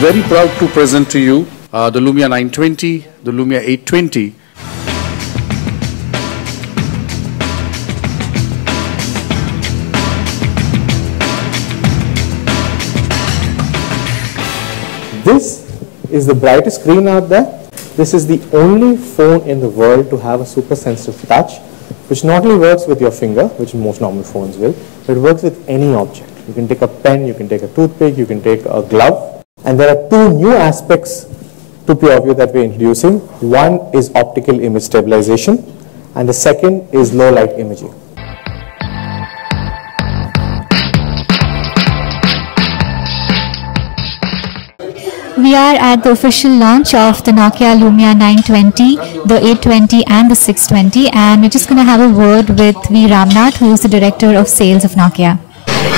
Very proud to present to you the Lumia 920, the Lumia 820. This is the brightest screen out there. This is the only phone in the world to have a super sensitive touch, which not only works with your finger, which most normal phones will, but it works with any object. You can take a pen, you can take a toothpick, you can take a glove. And there are two new aspects to PureView that we're introducing. One is optical image stabilization, and the second is low light imaging. We are at the official launch of the Nokia Lumia 920, the 820 and the 620, and we're just going to have a word with V. Ramnath, who is the Director of Sales of Nokia.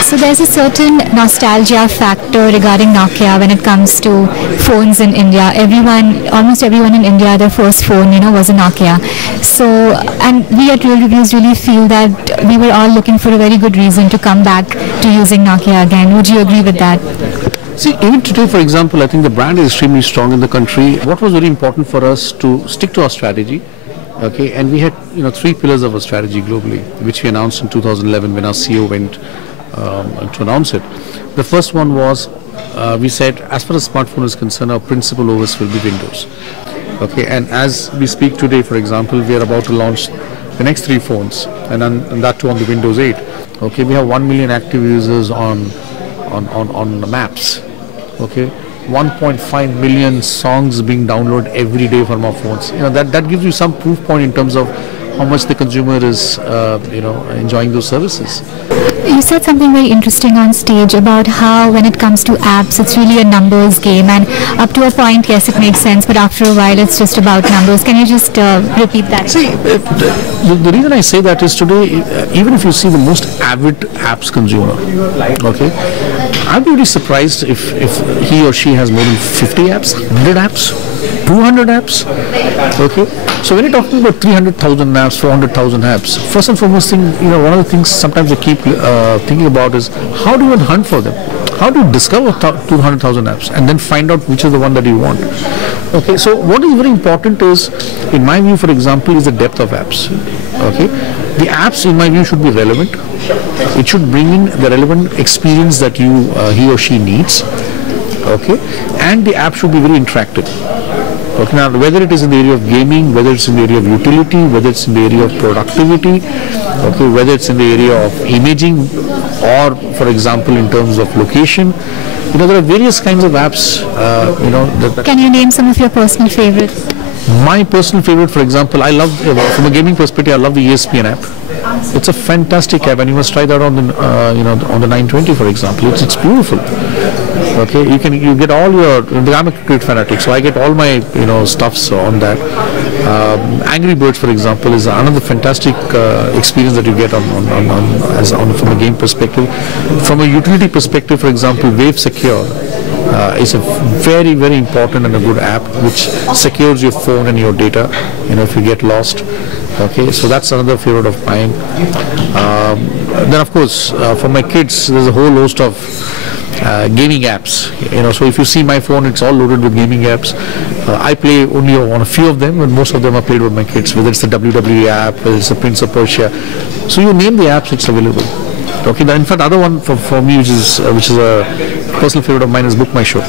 So there's a certain nostalgia factor regarding Nokia when it comes to phones in India. Almost everyone in India, their first phone, was a Nokia. So, and we at Real Reviews really feel that we were all looking for a very good reason to come back to using Nokia again. Would you agree with that? See, even today, for example, I think the brand is extremely strong in the country. What was very important for us to stick to our strategy, okay? And we had, three pillars of our strategy globally, which we announced in 2011 when our CEO went to announce it. The first one was, we said, as far as smartphone is concerned, our principal OS will be Windows. Okay, and as we speak today, for example, we are about to launch the next three phones, and that too on the Windows 8. Okay, we have 1 million active users on the maps. Okay, 1.5 million songs being downloaded every day from our phones. That gives you some proof point in terms of how much the consumer is enjoying those services. You said something very interesting on stage about how when it comes to apps, it's really a numbers game, and up to a point, yes, it makes sense, but after a while, it's just about numbers. Can you just repeat that? See, the reason I say that is today, even if you see the most avid apps consumer, okay, I'd be really surprised if he or she has more than 50 apps, 100 apps, 200 apps, okay. So when you're talking about 300,000 apps, 400,000 apps, first and foremost thing, one of the things sometimes I keep thinking about is how do you hunt for them? How do you discover 200,000 apps and then find out which is the one that you want? Okay, so what is very important is, in my view, for example, is the depth of apps. Okay, the apps, in my view, should be relevant. It should bring in the relevant experience that he or she needs. Okay, and the app should be very interactive. Okay, now whether it is in the area of gaming, whether it's in the area of utility, whether it's in the area of productivity, okay, whether it's in the area of imaging, or for example in terms of location, there are various kinds of apps. Can you name some of your personal favorites? My personal favorite, for example, I love, from a gaming perspective, I love the ESPN app. It's a fantastic app, and you must try that on the on the 920, for example. It's beautiful. Okay, you get all your. I'm a cricket fanatic, so I get all my stuffs on that. Angry Birds, for example, is another fantastic experience that you get from a game perspective. From a utility perspective, for example, Wave Secure is a very, very important and a good app which secures your phone and your data. If you get lost. Okay, so that's another favorite of mine. Then, of course, for my kids, there's a whole host of gaming apps. So if you see my phone, it's all loaded with gaming apps. I play only on a few of them, and most of them are played with my kids. Whether it's the WWE app, whether it's the Prince of Persia. So you name the apps, it's available. Okay. In fact, the other one for me, which is a personal favorite of mine, is Book My Show.